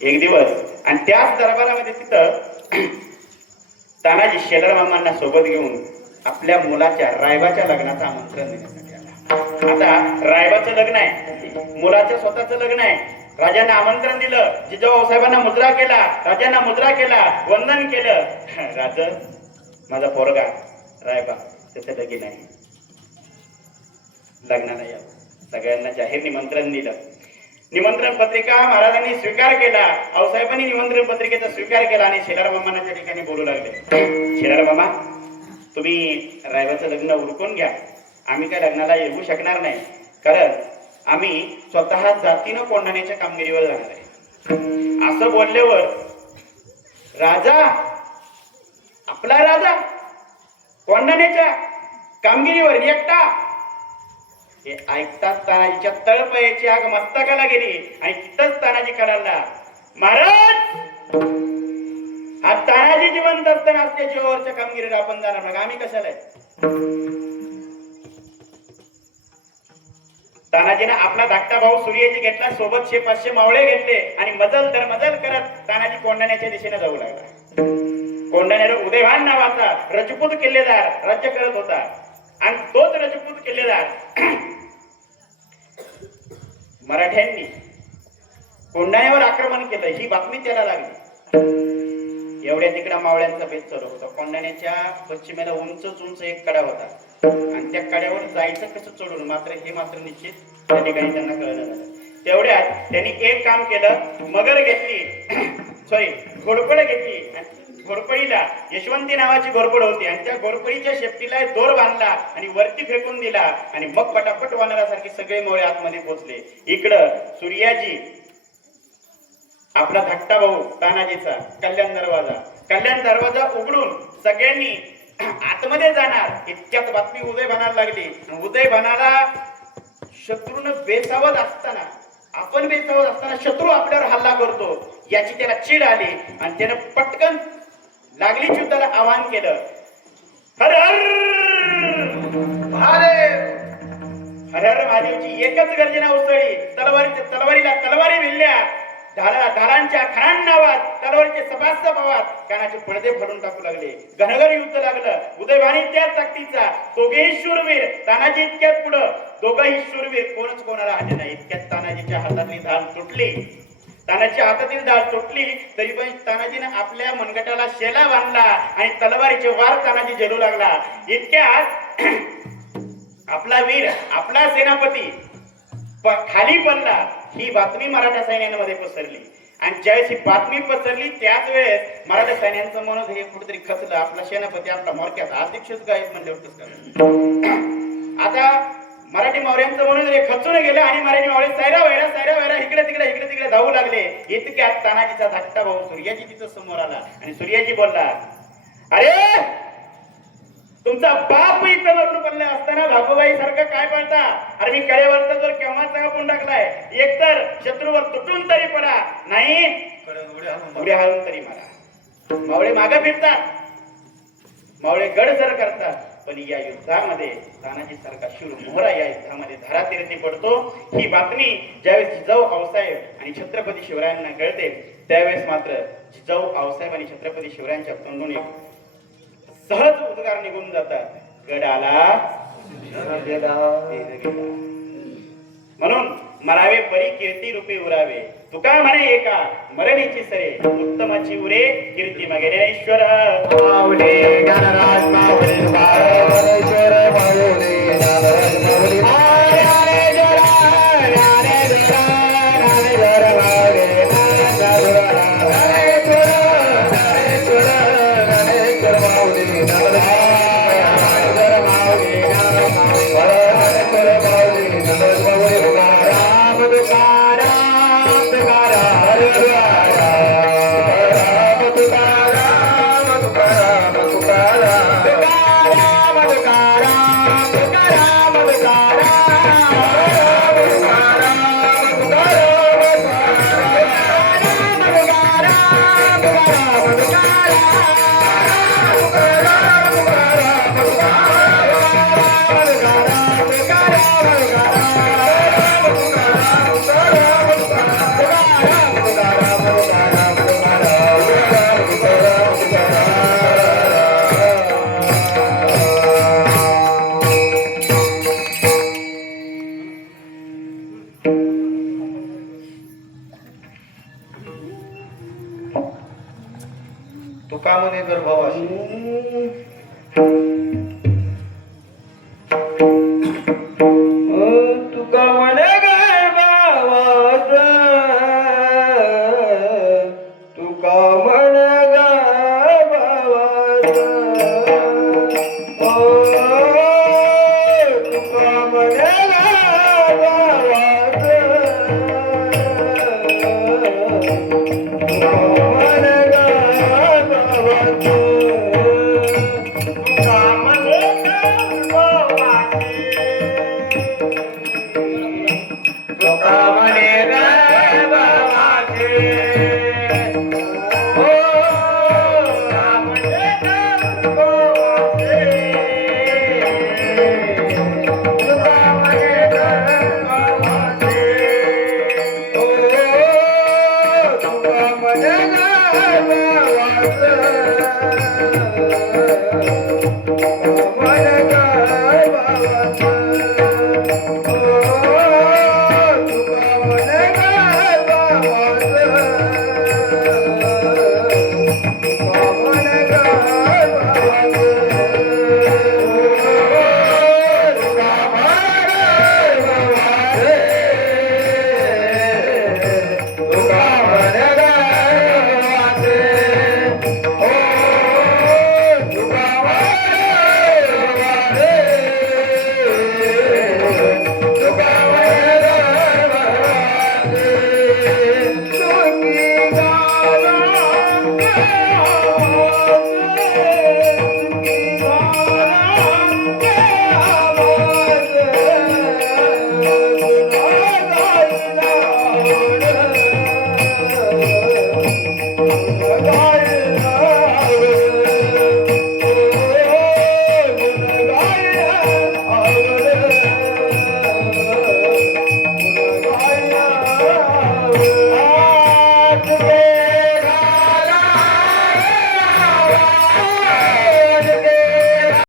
एक दिवस आणि त्याच दरबारामध्ये तिथं तानाजी शेलार मामांना सोबत घेऊन आपल्या मुलाच्या रायबाच्या लग्नाचं आमंत्रण देण्यासाठी आला. आता रायबाचं लग्न आहे, मुलाचं स्वतःचं लग्न आहे. राजांना आमंत्रण दिलं, जिजाऊ साहेबांना मुजरा केला, राजांना मुजरा केला, वंदन केलं. राज माझा पोरगा रायबा त्याचं लगीन आहे, लग्नाला या. सगळ्यांना जाहीर निमंत्रण दिलं. निमंत्रण पत्रिका महाराजांनी स्वीकार केला. आऊसाहेबांनी निमंत्रण पत्रिकेचा स्वीकार केला आणि शेलार मामांना त्या ठिकाणी बोलू लागले. शेलार मामा, तुम्ही रायबाचं लग्न उरकून घ्या, आम्ही काय लग्नाला येऊ शकणार नाही, कारण आम्ही स्वतः जातीनं कोंढाण्याच्या कामगिरीवर जाणार आहे. असं बोलल्यावर राजा, आपला राजा कोंढाण्याच्या कामगिरीवर एकटा, हे ऐकताच तानाजीच्या तळपायाची आग मस्तकाला गेली आणि तिथंच तानाजी कळाला, महाराज हा तानाजी जिवंत असताना असल्या जीवावरच्या कामगिरीला आपण जाणार मग आम्ही कशाला. तानाजीने आपला धाकटा भाऊ सूर्यजी घेतला, सोबत 500 मावळे घेतले आणि मजल दर मजल करत तानाजी कोंढाण्याच्या दिशेने जाऊ लागला. कोंढाण्याला उदयभान नावाचा रजपूत किल्लेदार राज्य करत होता आणि तोच रजपूत किल्लेदार मराठ्यांनी कोंढाण्यावर आक्रमण केलं ही बातमी त्याला लागली. एवढ्या तिकडा मावळ्यांचा बेत चालू होता. कोंढाण्याच्या पश्चिमेला उंच एक कडा होता आणि त्या कड्यावर जायचं कसं चढून मात्र निश्चित त्या ठिकाणी त्यांना कळलं झालं. तेवढ्यात त्यांनी एक काम केलं, मगर घेतली, घोरपड घेतली. घोरपडीला यशवंती नावाची घोरपड होती आणि त्या घोरपडीच्या शेपटीला दोर बांधला आणि वरती फेकून दिला आणि मग पटापट वानरासारखे सगळे मोळे आतमध्ये पोहोचले. इकडं सूर्याजी आपला धाकटा भाऊ तानाजीचा कल्याण दरवाजा उघडून सगळ्यांनी आतमध्ये जाणार इतक्यात बातमी उदयभानाला लागली. उदयभानाला शत्रूनं बेसावत असताना, आपण बेसावत असताना शत्रू आपल्यावर हल्ला करतो याची त्याला चीड आली आणि त्यानं पटकन लागली युद्धाला आवाहन केलं. हर हर महादेव, हर हर महादेवची एकच गर्जना उसळली. तलवारीला तलवारी भिडल्या, धारांच्या खरान नावात तलवारीचे सभासद आवाज कानाचे पडदे फाडून टाकू लागले. घनघर युद्ध लागलं. उदयभान त्याच ताकदीचा, दोघेही शूरवीर. तानाजी इतक्यात पुढं, दोघंही शूरवीर, कोणच कोणाला आले नाही. इतक्यात तानाजीच्या हातातली ढाल तुटली. तानाजीच्या हातातील ढाल तुटली तरी पण तानाजीने आपल्या मनगटाला शेला बांधला आणि तलवारीचे वार तानाजी झेलू लागला. इतक्यात आपला वीर, आपला सेनापती खाली पडला. ही बातमी मराठा सैन्यामध्ये पसरली आणि ज्यावेळेस ही बातमी पसरली त्याच वेळेस मराठा सैन्याचं मनोध हे कुठेतरी खचलं. आपला सेनापती, आपला मोरक्याचा अध्यक्षच गायब म्हणले होतं. आता मराठी मावळ्यांचं म्हणून रे खचून गेलं आणि मराठी मावळे सायरा वैरा इकडे तिकडे धावू लागले. इतक्यात तानाजीचा धाकटा भाऊ सूर्याजी तिथं समोर आला आणि सूर्याजी बोलला, अरे तुमचा बाप इथं मरून पडला असताना भागोबाई सारखं काय पडता? अरे मी कडेवरचा जर केव्हाचा आपण टाकलाय, एकतर शत्रूवर तुटून तरी पडा, नाही उड्या हालून तरी मारा. मावळे मागे फिरतात, मावळे गडसर करतात, पण या युद्धामध्ये तानाजी सारखा शूर मोहरा या युद्धामध्ये धारातीर्थी पडतो. ही बातमी ज्यावेळेस जिजाऊ आऊसाहेब आणि छत्रपती शिवरायांना कळते त्यावेळेस मात्र जिजाऊ आऊसाहेब आणि छत्रपती शिवरायांच्या तोंडून सहज उद्गार निघून जातात, गड आला. म्हणून मरावे परी कीर्ती रूपी उरावे, तुका म्हणे एका मरणीची सरे, उत्तमाची उरे कीर्ती मगेश्वर. तुकाराम तुका म्हणे गर्भवासी तुका म्हणे गर्भवास तुका म्हणे गर्भवास तुका म्हणे